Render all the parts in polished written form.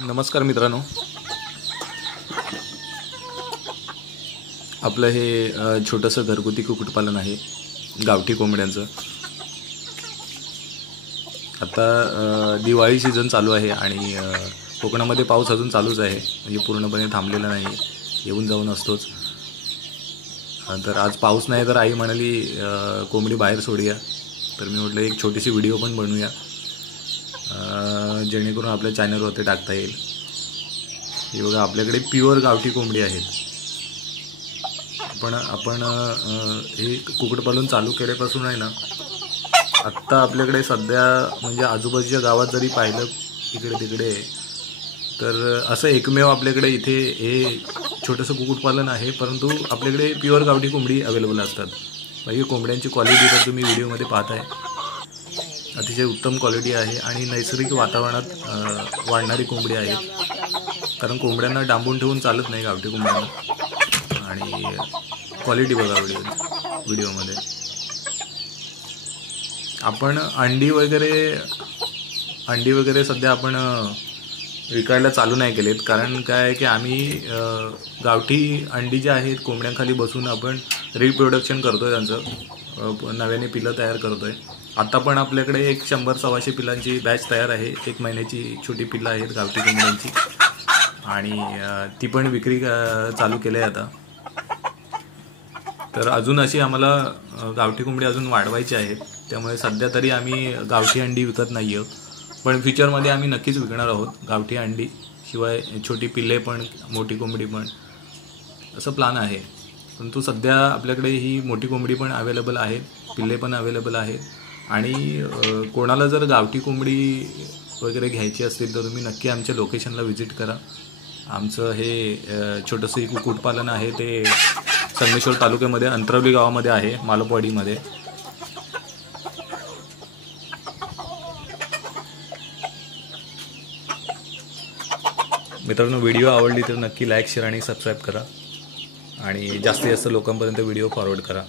नमस्कार मित्रांनो, आपलं हे छोटंसं घरगुती कुक्कुटपालन आहे गावठी कोंबड्यांचं। आता दिवाळी सीझन चालू आहे आणि कोकणामध्ये पाऊस अजून चालूच आहे, म्हणजे पूर्णपणे थांबलेला नाही, येऊन जाऊन असतोच। तर आज पाऊस नाही तर आई म्हणाली कोंबडी बाहेर सोडूया, तर मी म्हटलं एक छोटीशी व्हिडिओ पण बनवूया जेणेकरून आपल्या चॅनलवरती टाकता येईल। हे बघा, आपल्याकडे प्युअर गावठी कोंबडी आहेत। आपण हे कुक्कुटपालन चालू केल्यापासून आहे ना, आत्ता आपल्याकडे सध्या म्हणजे आजूबाजूच्या गावात जरी पाहिलं इकडे तिकडे, तर असं एकमेव आपल्याकडे इथे हे छोटंसं कुक्कुटपालन आहे, परंतु आपल्याकडे प्युअर गावठी कोंबडी अवेलेबल असतात। बाकी कोंबड्यांची क्वालिटी तर तुम्ही व्हिडिओमध्ये पाहताय, अतिशय उत्तम क्वालिटी आहे आणि नैसर्गिक वातावरणात वाढणारी कोंबडी आहे। कारण कोंबड्यांना डांबून ठेवून चालत नाही गावठी कोंबड्यांना। आणि क्वालिटी बघा व्हिडिओमध्ये। आपण अंडी वगैरे सध्या आपण विकायला चालू नाही केलेत, कारण काय आहे की आम्ही गावठी अंडी जे आहेत कोंबड्यांखाली बसून आपण रिप्रोडक्शन करतोय, त्यांचं नव्याने पिलं तयार करतोय। आता पण आपल्याकडे एक 100-125 पिलांची बॅच तयार आहे। 1 महिन्याची छोटी पिल्लं आहेत गावठी कोंबड्यांची, आणि ती पण विक्री चालू केली आहे आता। तर अजून अशी आम्हाला गावठी कोंबडी अजून वाढवायची आहेत, त्यामुळे सध्या तरी आम्ही गावठी अंडी विकत नाही आहोत, पण फ्युचरमध्ये आम्ही नक्कीच विकणार आहोत गावठी अंडी, शिवाय छोटी पिल्ले पण, मोठी कोंबडी पण, असं प्लॅन आहे। परंतु सध्या आपल्याकडे ही मोठी कोंबडी पण अवेलेबल आहे, पिल्ले पण अवेलेबल आहेत। आणि कोणाला जर गावठी कोंबडी वगैरे घ्यायची असतील तर तुम्ही नक्की आमच्या लोकेशनला व्हिजिट करा। आमचं हे छोटंसं कुक्कुटपालन आहे ते संगमेश्वर तालुक्यामध्ये अंतरवली गावामध्ये आहे, मालपवाडीमध्ये। मित्रांनो, व्हिडिओ आवडली तर नक्की लाईक, शेअर आणि सबस्क्राईब करा, आणि जास्तीत जास्त लोकांपर्यंत व्हिडिओ फॉरवर्ड करा।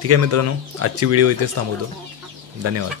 ठीक आहे मित्रांनो, आजची व्हिडिओ इथेच थांबवतो। धन्यवाद।